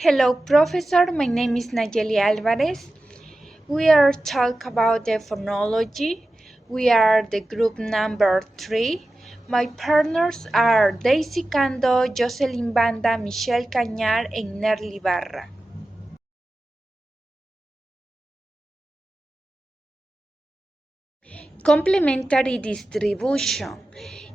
Hello, Professor. My name is Nayeli Alvarez. We are talk about the phonology. We are the group number 3. My partners are Daisy Cando, Jocelyn Banda, Michelle Cañar, and Nerly Barra. Complementary distribution.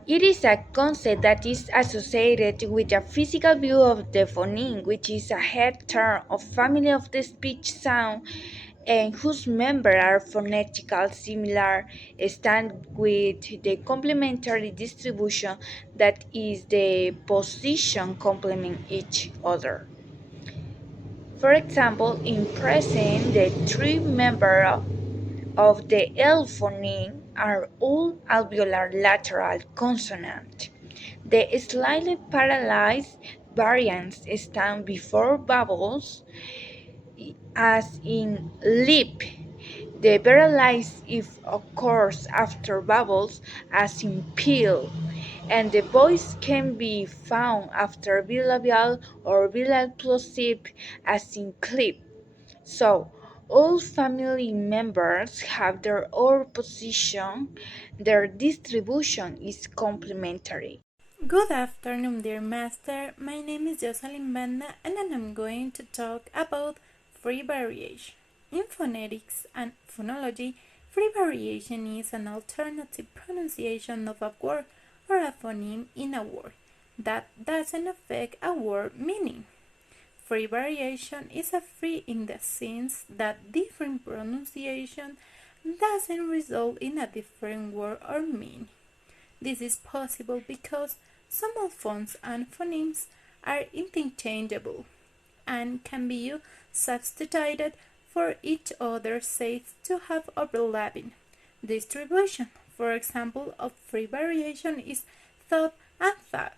It is a concept that is associated with a physical view of the phoneme, which is a head term of family of the speech sound and whose members are phonetically similar, stand with the complementary distribution that is the position complement each other. For example, in present, the three members of the L phoneme are all alveolar lateral consonant. The slightly paralyzed variants stand before vowels, as in lip. The paralyzed if occurs after vowels, as in pill, and the voice can be found after bilabial or bilabial plosive, as in clip. So, all family members have their own position, their distribution is complementary. Good afternoon, dear master. My name is Jocelyn Banda, and I'm going to talk about free variation. In phonetics and phonology, free variation is an alternative pronunciation of a word or a phoneme in a word that doesn't affect a word meaning. Free variation is a free in the sense that different pronunciation doesn't result in a different word or meaning. This is possible because some allophones and phonemes are interchangeable and can be substituted for each other said to have overlapping distribution. For example, of free variation is thought and thought.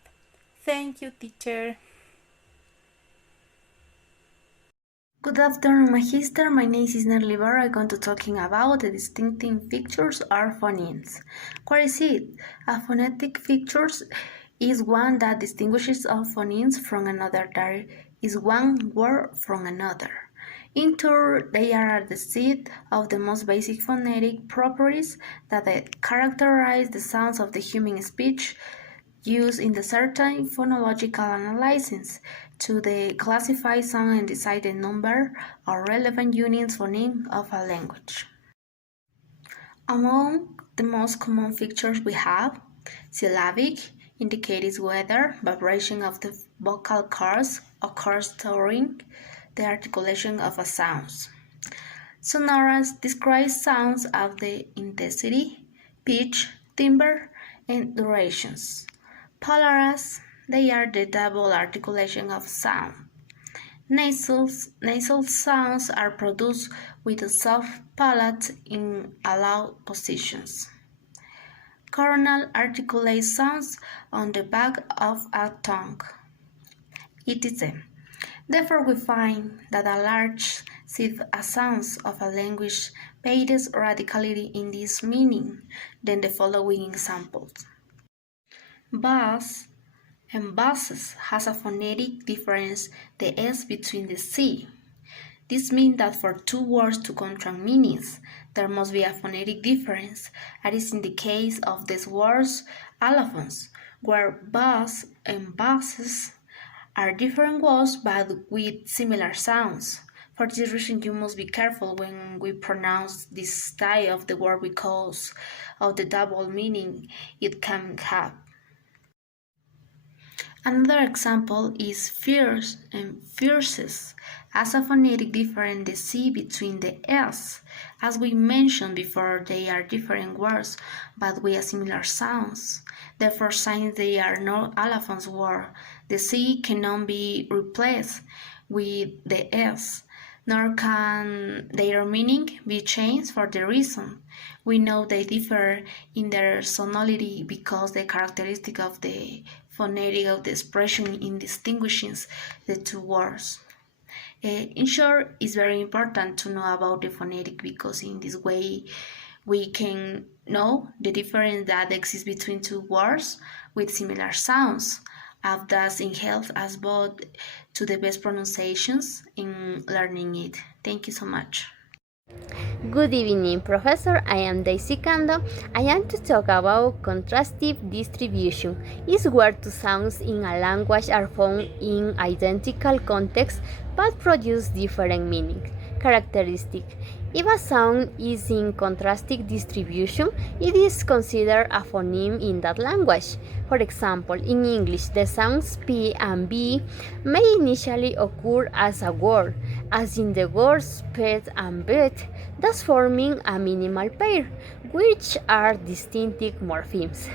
Thank you, teacher. Good afternoon, Magister. My name is Nerly Barra. I'm going to talking about the distinctive features of phonemes. What is it? A phonetic features is one that distinguishes all phonemes from another. That is one word from another. In turn, they are the set of the most basic phonetic properties that characterize the sounds of the human speech used in the certain phonological analysis to the classify sound and decide the number of relevant units phoneme of a language. Among the most common features we have, syllabic indicates whether vibration of the vocal cords occurs during the articulation of a sound. Sonorous describes sounds of the intensity, pitch, timbre, and durations. Polaras, they are the double articulation of sound. Nasal sounds are produced with a soft palate in allowed positions. Coronal articulate sounds on the back of a tongue, etc. Therefore, we find that a large set of sounds of a language varies radically in this meaning than the following examples. Bass and basses has a phonetic difference, the S between the C. This means that for two words to contract meanings, there must be a phonetic difference, as is in the case of these words allophones, where bass and basses are different words but with similar sounds. For this reason, you must be careful when we pronounce this style of the word because of the double meaning it can have. Another example is fierce and fierces, as a phonetic difference the C between the S. As we mentioned before, they are different words but with similar sounds. Therefore, since they are not allophones words, the C cannot be replaced with the S, nor can their meaning be changed for the reason. We know they differ in their sonority because the characteristic of the phonetic of the expression in distinguishes the two words. In short, it's very important to know about the phonetic because in this way we can know the difference that exists between two words with similar sounds thus it helps us both to the best pronunciations in learning it. Thank you so much. Good evening, Professor. I am Daisy Kando. I am to talk about contrastive distribution. Is where two sounds in a language are found in identical contexts but produce different meanings. Characteristic. If a sound is in contrastive distribution, it is considered a phoneme in that language. For example, in English, the sounds P and B may initially occur as a word, as in the words pet and bed, thus forming a minimal pair, which are distinctive morphemes.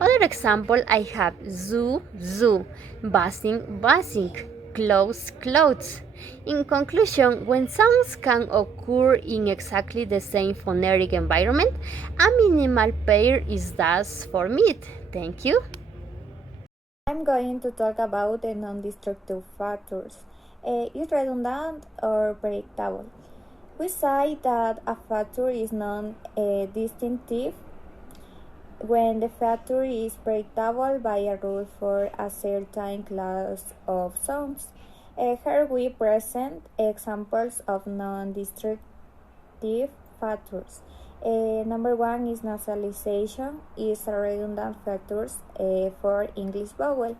Other example I have zoo, zoo, basing, basing, clothes, clothes. In conclusion, when sounds can occur in exactly the same phonetic environment, a minimal pair is thus formed. Thank you. I'm going to talk about the non-destructive factors. Is redundant or predictable? We say that a factor is non-distinctive when the factor is predictable by a rule for a certain class of sounds. Here we present examples of non-destructive factors. Number one is nasalization, is a redundant factor for English vowel,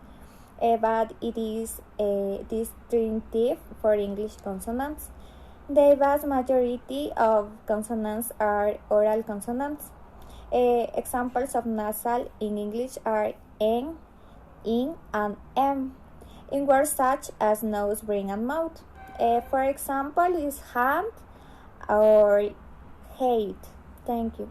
but it is distinctive for English consonants. The vast majority of consonants are oral consonants. Examples of nasal in English are n, in, and m, in words such as nose, brain, and mouth. For example, is hand or hate. Thank you.